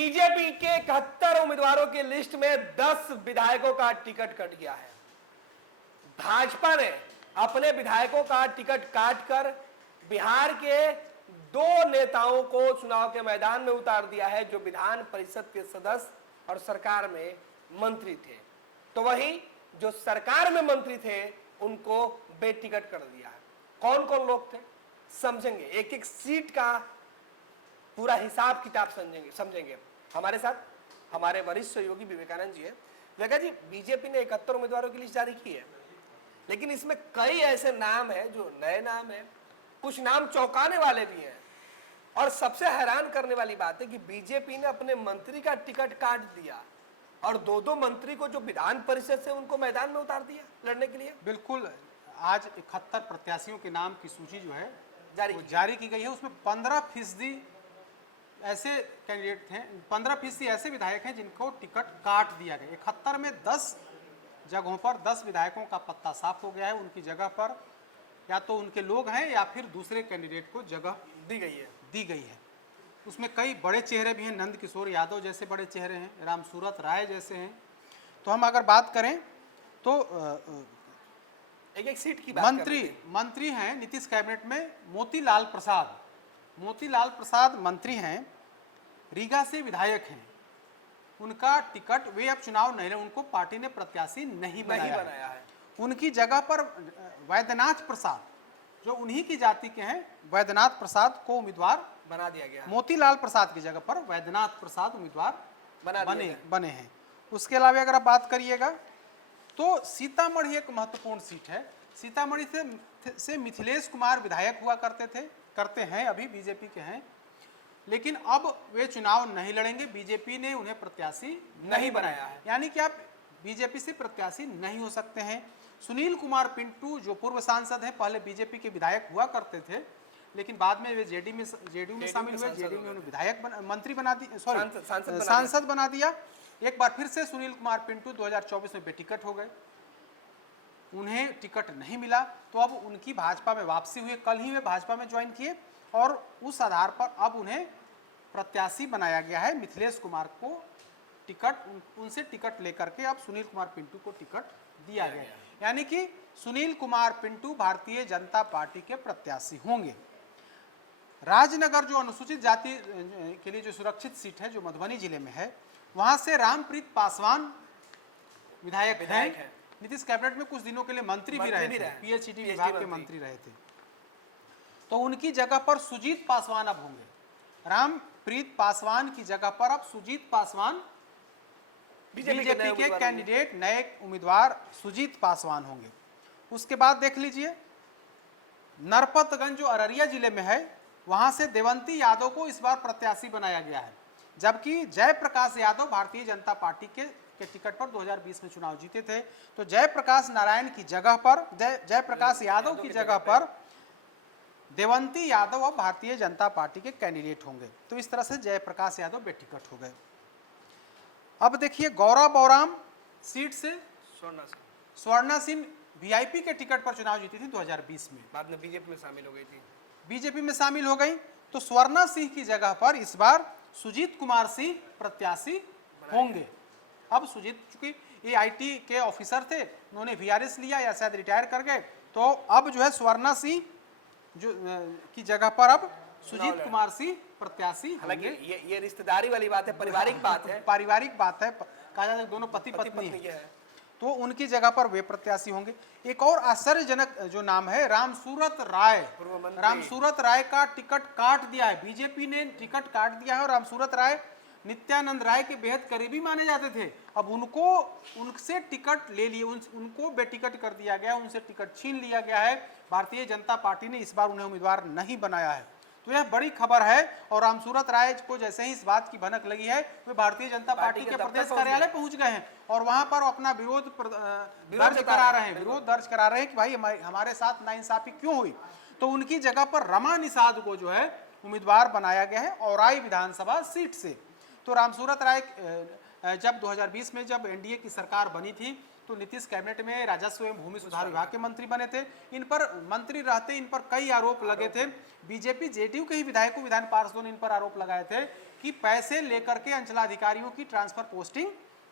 BJP के 71 उम्मीदवारों की लिस्ट में 10 विधायकों का टिकट कट गया है। भाजपा ने अपने विधायकों का टिकट काटकर बिहार के 2 नेताओं को चुनाव के मैदान में उतार दिया है, जो विधान परिषद के सदस्य और सरकार में मंत्री थे। तो वहीं जो सरकार में मंत्री थे उनको बेटिकट कर दिया है। कौन कौन लोग थे समझेंगे, एक एक सीट का पूरा हिसाब किताब समझेंगे। हमारे साथ हमारे वरिष्ठ सहयोगी विवेकानंद जी है। विवेका जी, बीजेपी ने 71 उम्मीदवारों की लिस्ट जारी की है, लेकिन इसमें कई ऐसे नाम हैं जो नए नाम हैं, कुछ नाम चौंकाने वाले भी हैं। और सबसे हैरान करने वाली बात है कि बीजेपी ने अपने मंत्री का टिकट काट दिया और 2 मंत्री को जो विधान परिषद से उनको मैदान में उतार दिया लड़ने के लिए। बिल्कुल, आज 71 प्रत्याशियों के नाम की सूची जो है जारी की गई है। उसमें 15% ऐसे कैंडिडेट थे, 15% ऐसे विधायक हैं जिनको टिकट काट दिया गया। 71 में 10 जगहों पर 10 विधायकों का पत्ता साफ हो गया है। उनकी जगह पर या तो उनके लोग हैं या फिर दूसरे कैंडिडेट को जगह दी गई है। उसमें कई बड़े चेहरे भी हैं, नंद किशोर यादव जैसे बड़े चेहरे हैं, रामसूरत राय जैसे हैं। तो हम अगर बात करें तो एक सीट की बात मंत्री हैं नीतीश कैबिनेट में मोतीलाल प्रसाद मंत्री हैं, रीगा से विधायक हैं। उनका टिकट, वे अब चुनाव नहीं लड़े, उनको पार्टी ने प्रत्याशी नहीं बनाया है। उनकी जगह पर वैद्यनाथ प्रसाद, जो उन्हीं की जाति के हैं, वैद्यनाथ प्रसाद को उम्मीदवार बना दिया गया। मोतीलाल प्रसाद की जगह पर वैद्यनाथ प्रसाद उम्मीदवार बने हैं। उसके अलावा अगर आप बात करिएगा तो सीतामढ़ी एक महत्वपूर्ण सीट है। सीतामढ़ी से मिथिलेश कुमार विधायक हुआ करते हैं, अभी बीजेपी के हैं, लेकिन अब वे चुनाव नहीं लड़ेंगे। बीजेपी ने उन्हें प्रत्याशी नहीं बनाया है, यानी कि आप बीजेपी से प्रत्याशी नहीं हो सकते हैं। सुनील कुमार पिंटू जो पूर्व सांसद हैं, पहले बीजेपी के विधायक हुआ करते थे, लेकिन बाद में वे जेडीयू में शामिल हुए। जेडीयू में उन्हें मंत्री बना दिया, सांसद बना दिया। एक बार फिर से सुनील कुमार पिंटू 2024 में बेटिकट हो गए, उन्हें टिकट नहीं मिला, तो अब उनकी भाजपा में वापसी हुई। कल ही वे भाजपा में ज्वाइन किए और उस आधार पर अब उन्हें प्रत्याशी बनाया गया है। मिथिलेश कुमार को उनसे टिकट लेकर के अब सुनील कुमार पिंटू को टिकट दिया गया, यानी कि सुनील कुमार पिंटू भारतीय जनता पार्टी के प्रत्याशी होंगे। राजनगर जो अनुसूचित जाति के लिए जो सुरक्षित सीट है, जो मधुबनी जिले में है, वहां से रामप्रीत पासवान विधायक हैं। नीतीश कैबिनेट में कुछ दिनों के लिए मंत्री भी रहे थे, पीएचईडी विभाग के मंत्री रहे थे। तो उनकी जगह पर सुजीत पासवान अब होंगे। रामप्रीत पासवान की जगह पर अब सुजीत पासवान, बीजेपी के कैंडिडेट, नए उम्मीदवार सुजीत पासवान होंगे। उसके बाद देख लीजिए नरपतगंज जो अररिया जिले में है, वहां से देवंती यादव को इस बार प्रत्याशी बनाया गया है, जबकि जयप्रकाश यादव भारतीय जनता पार्टी के टिकट पर 2020 में चुनाव जीते थे। तो जयप्रकाश नारायण की जगह पर, जयप्रकाश यादव की जगह पर देवंती यादव अब भारतीय जनता पार्टी के कैंडिडेट होंगे। तो इस तरह से जयप्रकाश यादव बेटिकट हो गए। अब देखिए गौरा बौराम सीट से स्वर्णा सिंह वीआईपी के टिकट पर चुनाव जीती थी 2020 में, बाद में बीजेपी में शामिल हो गई थी। बीजेपी में शामिल हो गई, तो स्वर्णा सिंह की जगह पर इस बार सुजीत कुमार सिंह प्रत्याशी होंगे। अब सुजीत चूंकि ये आईटी के ऑफिसर थे, उन्होंने वीआरएस लिया या शायद रिटायर कर गए, तो अब जो है स्वर्णा सिंह जो की जगह पर अब सुजीत कुमार सिंह प्रत्याशी। हालांकि ये रिश्तेदारी वाली बात है, पारिवारिक बात है, कहा जाता है दोनों पति पत्नी है, तो उनकी जगह पर वे प्रत्याशी होंगे। एक और आश्चर्यजनक जो नाम है रामसूरत राय का टिकट काट दिया है, बीजेपी ने टिकट काट दिया है। और रामसूरत राय नित्यानंद राय के बेहद करीबी माने जाते थे, अब उनसे टिकट ले लिए, उनको बेटिकट कर दिया गया, उनसे टिकट छीन लिया गया है। भारतीय जनता पार्टी ने इस बार उन्हें उम्मीदवार नहीं बनाया है। तो यह बड़ी खबर है। और रामसूरत राय को जैसे ही इस बात की भनक लगी है, वे भारतीय जनता पार्टी के प्रदेश कार्यालय पहुंच गए हैं और वहां पर अपना विरोध दर्ज करा रहे हैं कि भाई हमारे साथ नाइंसाफी क्यों हुई। तो उनकी जगह पर रमा निषाद को जो है उम्मीदवार बनाया गया है औराई विधानसभा सीट से। तो रामसूरत राय जब 2020 में जब एनडीए की सरकार बनी थी, तो नीतीश कैबिनेट में राजस्व एवं भूमि सुधार विभाग के मंत्री बने थे। इन पर मंत्री रहते इन पर कई आरोप लगे थे। बीजेपी जेडीयू के ही विधायकों, विधान पार्षदों ने इन पर आरोप लगाए थे कि पैसे लेकर के अंचलाधिकारियों की ट्रांसफर पोस्टिंग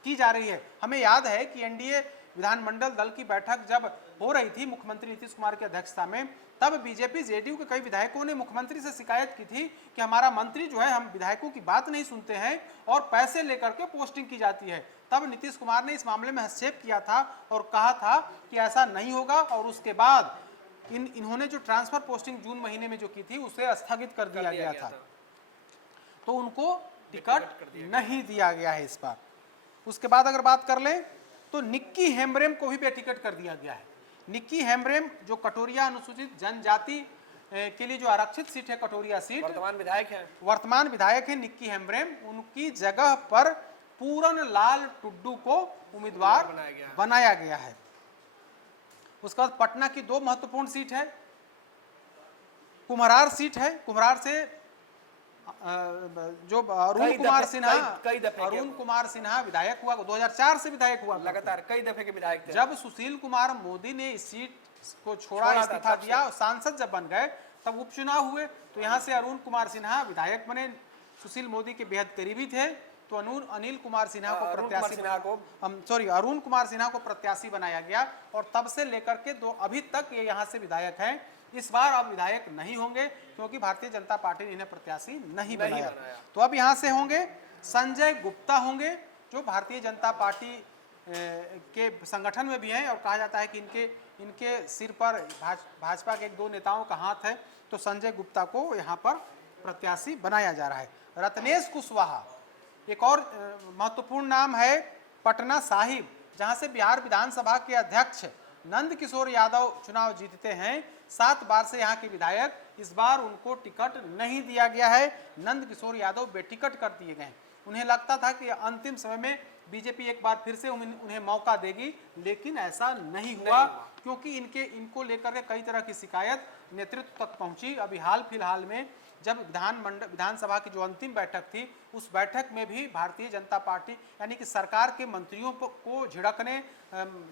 की जा रही है। हमें याद है कि एनडीए विधानमंडल दल की बैठक जब हो रही थी मुख्यमंत्री नीतीश कुमार की अध्यक्षता में, तब बीजेपी जेडीयू के कई विधायकों ने मुख्यमंत्री से शिकायत की थी कि हमारा मंत्री जो है, हम विधायकों की बात नहीं सुनते हैं और पैसे लेकर के पोस्टिंग की जाती है। तब नीतीश कुमार ने इस मामले में हस्तक्षेप किया था और कहा था कि ऐसा नहीं होगा, और उसके बाद इन्होंने जो ट्रांसफर पोस्टिंग जून महीने में जो की थी उसे स्थगित कर दिया गया था, तो उनको टिकट नहीं दिया गया है इस बार। उसके बाद अगर बात कर लें तो निक्की हेम्ब्रेम को भी बेटिकट कर दिया गया है। निक्की हेम्ब्रेम जो कटोरिया अनुसूचित जनजाति के लिए जो आरक्षित सीट है, कटोरिया सीट, वर्तमान विधायक है निक्की हेम्ब्रेम, उनकी जगह पर पूरन लाल टुड्डू को उम्मीदवार बनाया गया है। उसके बाद पटना की दो महत्वपूर्ण सीट है, कुम्हरार सीट है। कुम्हरार से जो अरुण कुमार सिन्हा विधायक हुआ, 2004 से विधायक हुआ, लगातार कई दफे के विधायक थे। जब सुशील कुमार मोदी ने इस सीट को छोड़ा, इस्तीफा दिया, सांसद जब बन गए तब उपचुनाव हुए, तो यहाँ से अरुण कुमार सिन्हा विधायक बने। सुशील मोदी के बेहद करीबी थे, तो अरुण कुमार सिन्हा को प्रत्याशी बनाया गया, और तब से लेकर के अभी तक ये यहाँ से विधायक हैं। इस बार अब विधायक नहीं होंगे क्योंकि भारतीय जनता पार्टी ने इन्हें प्रत्याशी नहीं बनाया। तो अब यहाँ से होंगे संजय गुप्ता होंगे, जो भारतीय जनता पार्टी के संगठन में भी हैं, और कहा जाता है कि इनके सिर पर भाजपा के एक दो नेताओं का हाथ है, तो संजय गुप्ता को यहाँ पर प्रत्याशी बनाया जा रहा है। रत्नेश कुशवाहा एक और महत्वपूर्ण नाम है, पटना साहिब, जहाँ से बिहार विधानसभा के अध्यक्ष नंद किशोर यादव चुनाव जीतते हैं, 7 बार से यहाँ के विधायक। इस बार उनको टिकट नहीं दिया गया है, नंद किशोर यादव बेटिकट कर दिए गए। उन्हें लगता था कि अंतिम समय में बीजेपी एक बार फिर से उन्हें मौका देगी, लेकिन ऐसा नहीं हुआ, क्योंकि इनको लेकर के कई तरह की शिकायत नेतृत्व तक पहुंची। अभी हाल फिलहाल में जब विधानसभा की जो अंतिम बैठक थी, उस बैठक में भी भारतीय जनता पार्टी यानी कि सरकार के मंत्रियों को झिड़कने,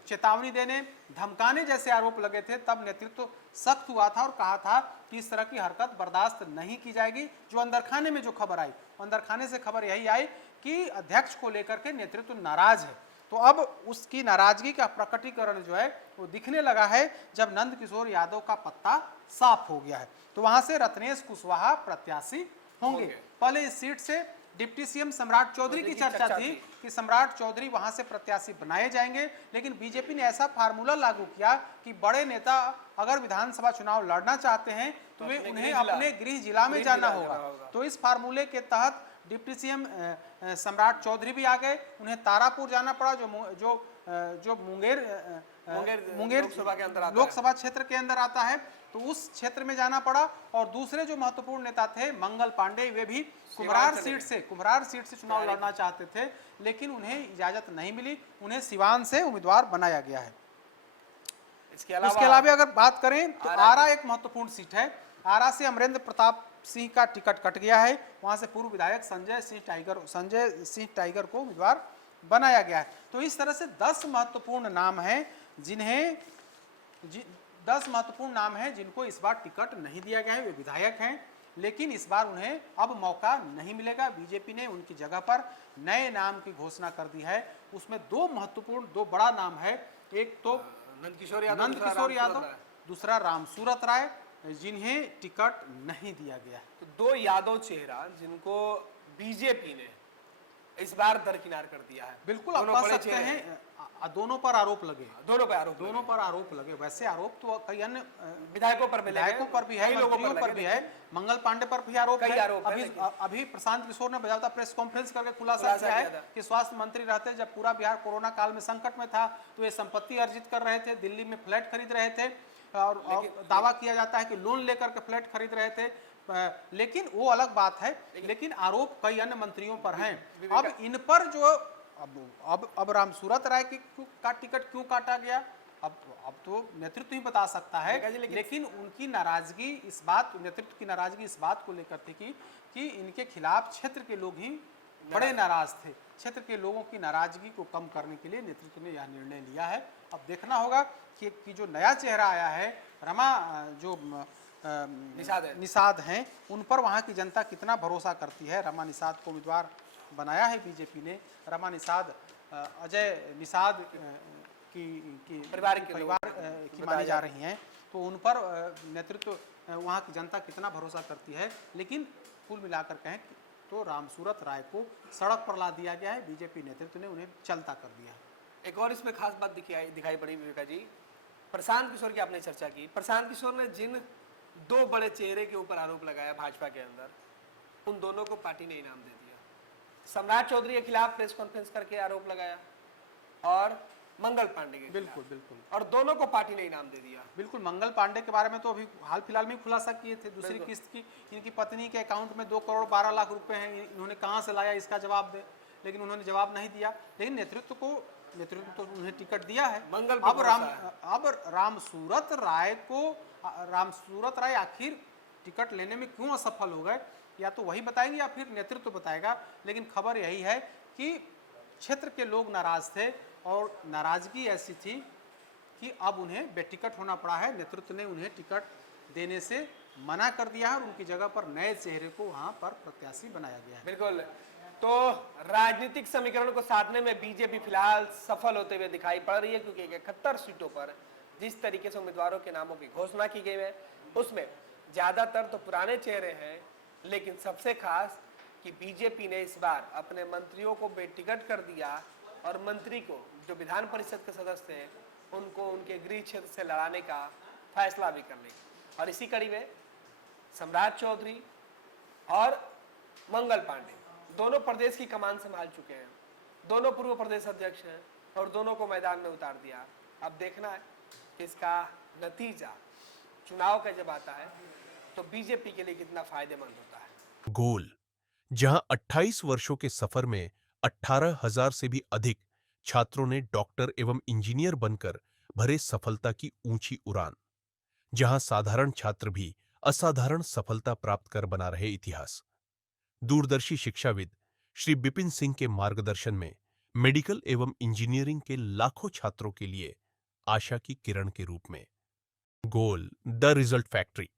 चेतावनी देने, धमकाने जैसे आरोप लगे थे। तब नेतृत्व सख्त हुआ था और कहा था कि इस तरह की हरकत बर्दाश्त नहीं की जाएगी। जो अंदरखाने में जो खबर आई, अंदरखाने से खबर यही आई कि अध्यक्ष को लेकर के नेतृत्व नाराज है। तो अब उसकी नाराजगी का प्रकटीकरण जो है वो दिखने लगा है, जब नंद किशोर यादव का पत्ता साफ हो गया है। तो वहां से रत्नेश कुशवाहा प्रत्याशी होंगे। पहले इस सीट से डिप्टी सीएम सम्राट चौधरी की चर्चा थी कि सम्राट चौधरी वहां से प्रत्याशी बनाए जाएंगे, लेकिन बीजेपी ने ऐसा फार्मूला लागू किया कि बड़े नेता अगर विधानसभा चुनाव लड़ना चाहते हैं तो वे उन्हें अपने गृह जिला में जाना होगा। तो इस फार्मूले के तहत डिप्टी सीएम सम्राट चौधरी भी आ गए, उन्हें तारापुर जाना पड़ा, जो मुंगेर लोकसभा क्षेत्र के अंदर आता है, तो उस क्षेत्र में जाना पड़ा। और दूसरे जो महत्वपूर्ण नेता थे मंगल पांडे, वे भी कुम्हरार सीट से चुनाव लड़ना चाहते थे, लेकिन उन्हें इजाजत नहीं मिली, उन्हें सिवान से उम्मीदवार बनाया गया है। उसके अलावा अगर बात करें तो आरा एक महत्वपूर्ण सीट है। आरा से अमरेंद्र प्रताप सिंह का टिकट कट गया है, वहां से पूर्व विधायक संजय सिंह टाइगर को उम्मीदवार बनाया गया है। तो इस तरह से 10 महत्वपूर्ण नाम हैं जिनको इस बार टिकट नहीं दिया गया है। वे विधायक हैं, लेकिन इस बार उन्हें अब मौका नहीं मिलेगा। बीजेपी ने उनकी जगह पर नए नाम की घोषणा कर दी है। उसमें दो बड़ा नाम है, एक तो नंद किशोर यादव, दूसरा रामसूरत राय, जिन्हें टिकट नहीं दिया गया है। तो 2 यादव चेहरा जिनको बीजेपी ने इस बार दरकिनार कर दिया है। बिल्कुल, आप कह सकते हैं दोनों पर आरोप लगे, दोनों पर आरोप लगे। वैसे आरोप तो कई अन्य विधायकों पर भी है, मंत्रियों पर भी है, मंगल पांडे पर भी आरोप है। अभी प्रशांत किशोर ने बजावता प्रेस कॉन्फ्रेंस करके खुलासा किया है कि स्वास्थ्य मंत्री रहते जब पूरा बिहार कोरोना काल में संकट में था, तो ये संपत्ति अर्जित कर रहे थे, दिल्ली में फ्लैट खरीद रहे थे, और दावा किया जाता है कि लोन लेकर के फ्लैट खरीद रहे थे। लेकिन वो अलग बात है, लेकिन आरोप कई अन्य मंत्रियों पर हैं। अब इन पर जो अब रामसूरत राय का टिकट क्यों काटा गया, अब तो नेतृत्व ही बता सकता है, लेकिन उनकी नाराजगी नेतृत्व की नाराजगी इस बात को लेकर थी कि इनके खिलाफ क्षेत्र के लोग ही बड़े नाराज थे। क्षेत्र के लोगों की नाराजगी को कम करने के लिए नेतृत्व ने यह निर्णय लिया है। अब देखना होगा कि जो नया चेहरा आया है, रमा जो निषाद हैं, उन पर वहाँ की जनता कितना भरोसा करती है। रमा निषाद को उम्मीदवार बनाया है बीजेपी ने। रमा निषाद अजय निषाद की परिवार की मानी जा रही हैं, तो उन पर नेतृत्व वहाँ की जनता कितना भरोसा करती है। लेकिन कुल मिलाकर कहें तो रामसूरत राय को सड़क पर ला दिया गया है, बीजेपी नेतृत्व ने उन्हें चलता कर दिया। एक और इसमें खास बात दिखाई पड़ी विवेका जी, प्रशांत किशोर की आपने चर्चा की। प्रशांत किशोर ने जिन दो बड़े चेहरे के ऊपर आरोप लगाया भाजपा के अंदर, उन दोनों को पार्टी ने इनाम दे दिया। सम्राट चौधरी के खिलाफ प्रेस कॉन्फ्रेंस करके आरोप लगाया और मंगल पांडे के बिल्कुल बिल्कुल, और दोनों को पार्टी ने इनाम दे दिया। बिल्कुल, मंगल पांडे के बारे में तो अभी हाल फिलहाल में खुलासा किए थे, दूसरी किस्त की इनकी पत्नी के अकाउंट में 2 करोड़ 12 लाख रुपए हैं, इन्होंने कहां से लाया इसका जवाब दे, लेकिन उन्होंने जवाब नहीं दिया। लेकिन नेतृत्व तो उन्हें टिकट दिया है। मंगल अब रामसूरत राय आखिर टिकट लेने में क्यों असफल हो गए, या तो वही बताएंगे या फिर नेतृत्व बताएगा। लेकिन खबर यही है कि क्षेत्र के लोग नाराज थे और नाराजगी ऐसी थी कि अब उन्हें बेटिकट होना पड़ा है। नेतृत्व ने उन्हें टिकट देने से मना कर दिया है और उनकी जगह पर नए चेहरे को वहां पर प्रत्याशी बनाया गया है। बिल्कुल, तो राजनीतिक समीकरण को साधने में बीजेपी फिलहाल सफल होते हुए दिखाई पड़ रही है, क्योंकि 71 सीटों पर जिस तरीके से उम्मीदवारों के नामों की घोषणा की गई है उसमें ज्यादातर तो पुराने चेहरे हैं। लेकिन सबसे खास कि बीजेपी ने इस बार अपने मंत्रियों को बेटिकट कर दिया और मंत्री को, जो विधान परिषद के सदस्य हैं, उनको उनके गृह क्षेत्र से लड़ाने का फैसला भी कर लिया। और इसी कड़ी में सम्राट चौधरी और मंगल पांडे दोनों प्रदेश की कमान संभाल चुके हैं, दोनों पूर्व प्रदेश अध्यक्ष हैं और दोनों को मैदान में उतार दिया। अब देखना है कि इसका नतीजा चुनाव का जब आता है तो बीजेपी के लिए कितना फायदेमंद होता है। गोल, जहां 28 वर्षों के सफर में 18,000 से भी अधिक छात्रों ने डॉक्टर एवं इंजीनियर बनकर भरे सफलता की ऊंची उड़ान, जहां साधारण छात्र भी असाधारण सफलता प्राप्त कर बना रहे इतिहास। दूरदर्शी शिक्षाविद श्री बिपिन सिंह के मार्गदर्शन में मेडिकल एवं इंजीनियरिंग के लाखों छात्रों के लिए आशा की किरण के रूप में। गोल, द रिजल्ट फैक्ट्री।